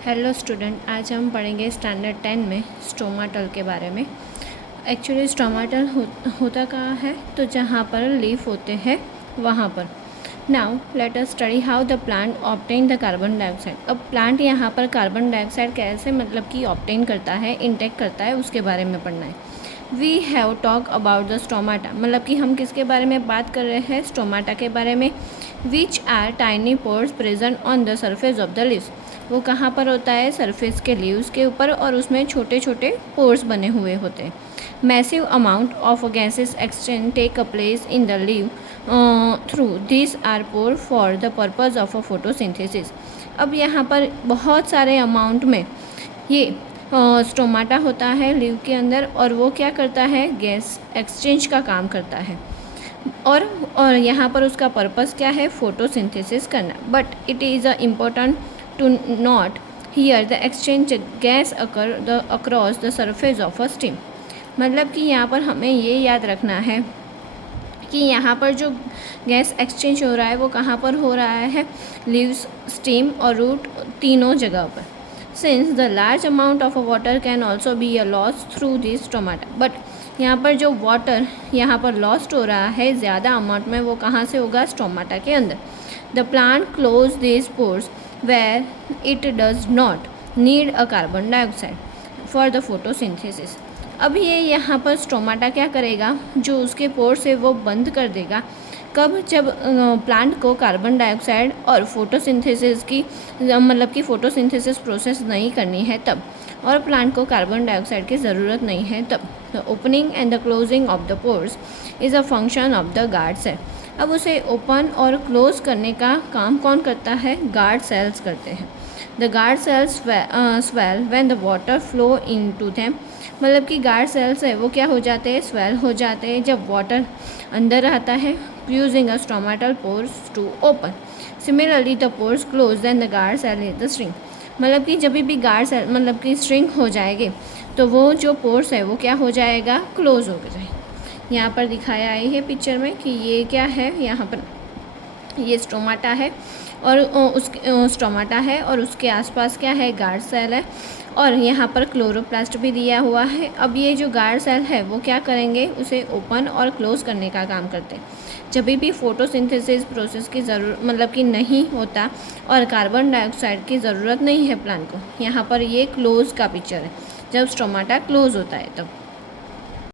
Hello student, आज हम पढ़ेंगे स्टैंडर्ड 10 में स्टोमाटल के बारे में। एक्चुअली स्टोमाटल होता कहाँ है, तो जहाँ पर लीफ होते हैं वहाँ पर। Now let us study how the plant obtain the carbon dioxide. अब प्लांट यहाँ पर कार्बन डाइऑक्साइड कैसे मतलब कि ऑब्टेन करता है, इंटेक करता है, उसके बारे में पढ़ना है। We have talk about the stomata, मतलब कि हम किसके बारे में बात कर रहे हैं, स्टोमाटा के बारे में। Which are tiny pores present on the surface of the leaves, वो कहाँ पर होता है, सरफेस के लीव्स के ऊपर, और उसमें छोटे छोटे पोर्स बने हुए होते हैं। Massive amount of gases exchange take a place in the leave through this are pore for the purpose of a photosynthesis. अब यहाँ पर बहुत सारे अमाउंट में ये स्टोमाटा होता है लीव के अंदर, और वो क्या करता है, गैस एक्सचेंज का काम करता है। और यहाँ पर उसका पर्पस क्या है, फोटोसिंथेसिस करना। But it is a important to note here the exchange gas across the surface of a steam. मतलब कि यहाँ पर हमें ये याद रखना है कि यहाँ पर जो गैस एक्सचेंज हो रहा है वो कहाँ पर हो रहा है, लीव्स, स्टीम और रूट, तीनों जगह पर। Since the large amount of water can also be a loss through this stomata, but यहाँ पर जो वाटर यहाँ पर लॉस्ट हो रहा है ज़्यादा अमाउंट में, वो कहाँ से होगा, स्टोमाटा के अंदर। The plant close this pores where it does not need a carbon dioxide for the photosynthesis. अब ये यहाँ पर स्टोमाटा क्या करेगा, जो उसके पोर्स है वो बंद कर देगा। कब, जब प्लांट को कार्बन डाइऑक्साइड और फोटोसिंथेसिस की मतलब कि फोटोसिंथेसिस प्रोसेस नहीं करनी है तब, और प्लांट को कार्बन डाइऑक्साइड की ज़रूरत नहीं है तब। The opening and the closing of the pores is a function of the guard cell. अब उसे ओपन और क्लोज करने का काम कौन करता है, गार्ड सेल्स करते हैं। The guard cells swell when the water flow into them, मतलब कि गार्ड सेल्स है वो क्या हो जाते हैं, स्वेल हो जाते हैं जब वाटर अंदर आता है, using a stomatal pores to open. Similarly the pores close then the guard cell is the string, मतलब कि जब भी गार्ड सेल मतलब कि स्ट्रिंग हो जाएगी तो वो जो पोर्स है वो क्या हो जाएगा, क्लोज हो जाएगा। यहाँ पर दिखाया है पिक्चर में कि ये क्या है, यहाँ पर ये स्टोमाटा है और स्टोमाटा है और उसके आसपास क्या है, गार्ड सेल है, और यहाँ पर क्लोरोप्लास्ट भी दिया हुआ है। अब ये जो गार्ड सेल है वो क्या करेंगे, उसे ओपन और क्लोज करने का काम करते हैं। जब भी फोटोसिंथेसिस प्रोसेस की ज़रूरत मतलब कि नहीं होता और कार्बन डाइऑक्साइड की ज़रूरत नहीं है प्लांट को, यहाँ पर ये क्लोज का पिक्चर है, जब स्टोमाटा क्लोज होता है तब।